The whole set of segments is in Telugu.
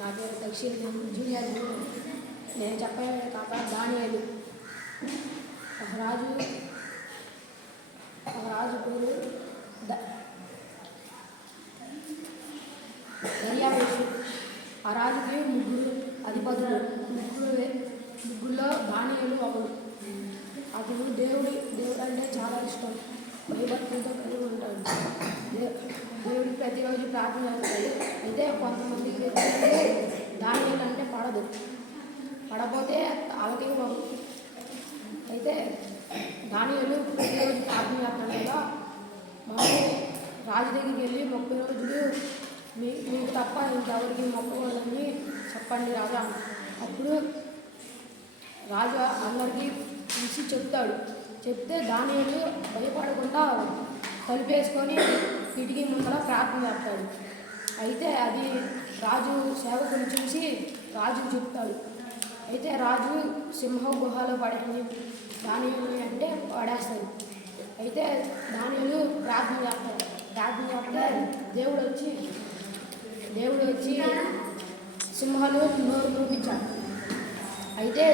నా పేరు దక్షిణ జూనియర్ నేను చెప్పే కాక దానియేలు. ఒక రాజు పేరు దర్యావేషు. ఆ రాజుకి ముగ్గురు అధిపతులు. ముగ్గురులో దానియేలు ఒకడు. అతను దేవుడు అంటే చాలా ఇష్టం, భయభక్తులతో కలిగి ఉంటాడు. దేవుడికి ప్రతిరోజు ప్రార్థన చేస్తాడు. అయితే కొంతమందికి దానియేలు అంటే పడపోతే వాళ్ళకి అయితే దానియేలు ప్రతిరోజు ప్రార్థన చేస్తాడు కదా. మాకు రాజు దగ్గరికి వెళ్ళి 30 రోజులు మీకు తప్ప ఇంకెవరికి మొక్కకూడదని చెప్పండి రాజా. అప్పుడు రాజు అందరికీ పిలిచి చెప్తే దానియేలు భయపడకుండా తలుపేసుకొని కిటికీ ముందర ప్రార్థన చేస్తాడు. అయితే అది రాజు సేవకుని చూసి రాజుకు చెప్తాడు. అయితే రాజు సింహం గుహలో పడేని దానియేలు అంటే పడేస్తాడు. అయితే దానియేలు ప్రార్థన చేస్తే దేవుడు వచ్చి సింహాలు నోరు మూపించాడు. అయితే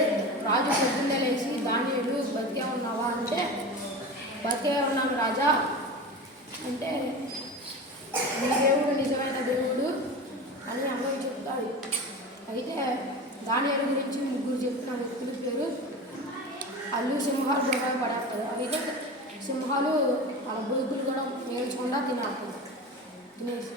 రాజు పొద్దున్నే లేచి దానియేలు బతికే ఉన్నావా అంటే బతికే ఉన్నాను రాజా అంటే నీ దేవుడు నిజమైన దేవుడు అని అందరూ చెప్తాడు. అయితే దానియేలు గురించి ముగ్గురు చెప్పిన వ్యక్తుల పేరు అల్లు సింహాలు కూడా పడేస్తారు. అయితే సింహాలు వాళ్ళ బొగ్గులు కూడా మేల్చకుండా తినేసి